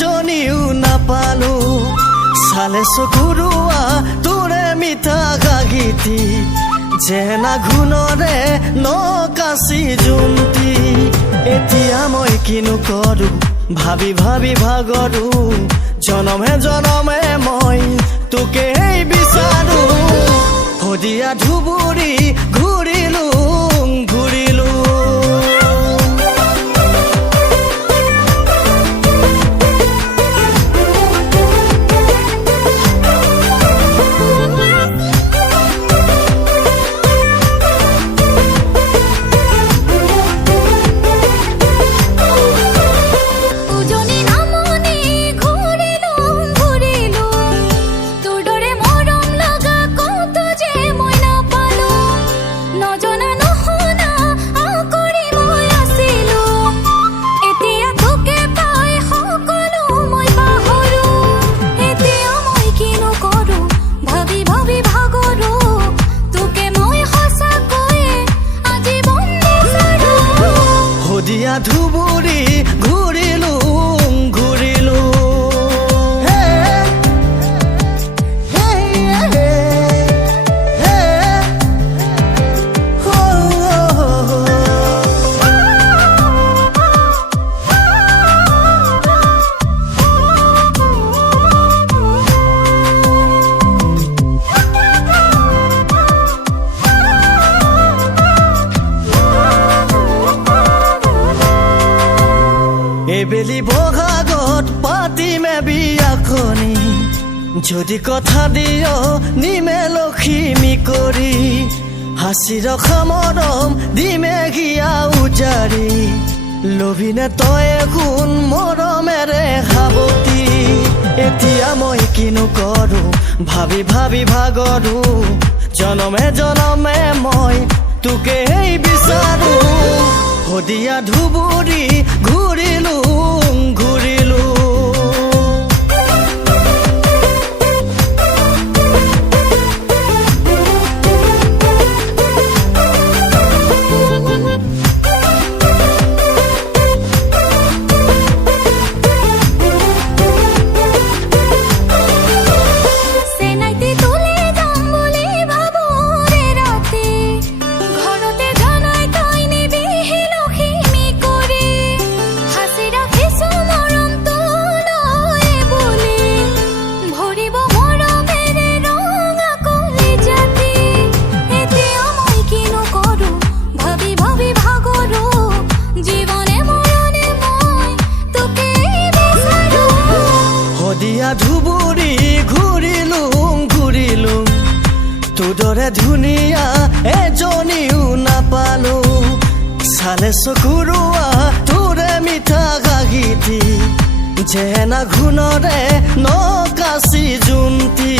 এজনীও নাপালো চালে চকুৰুৱা তোৰে মিঠা গাগীতি জেনা ঘুণৰে নকাচি জুন্তি এতিয়া মই কিনো কৰো ভাবি ভাবি ভাগৰো জনমে জনমে মই তোকে বিচাৰো হদিয়া ধুবুৰী ঘূৰিলো ঘূৰিলো ধুবুৰী ঘূৰিলো ঘূৰিলো এবেলি বহাগত পাতিমে বিয়াখনি যদি কথা দিয় নিমে লখিমী কৰি হাসি ৰখা মৰম দিমে গিয়া উজাৰি লভিনে তই গুণ মৰমেৰে সাৱতি এতিয়া মই কিনো কৰো ভাবি ভাবি ভাগৰো জনমে জনমে মই তোকে বিচাৰো হদিয়া ধুবুৰী ঘূৰিলো ঘূৰিলো ধুবুৰী ঘূৰিলো ঘূৰিলো তোৰ দৰে ধুনীয়া এজনীও নাপালো চালে চকুৰুৱা তোৰে মিঠা গাগীতি জেনা ঘুণৰে নকাচি জুন্তি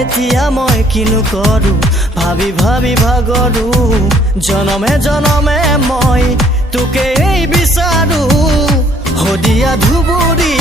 এতিয়া মই কিনো কৰো ভাবি ভাবি ভাগৰো জনমে জনমে মই তোকে বিচাৰো হদিয়া ধুবুৰী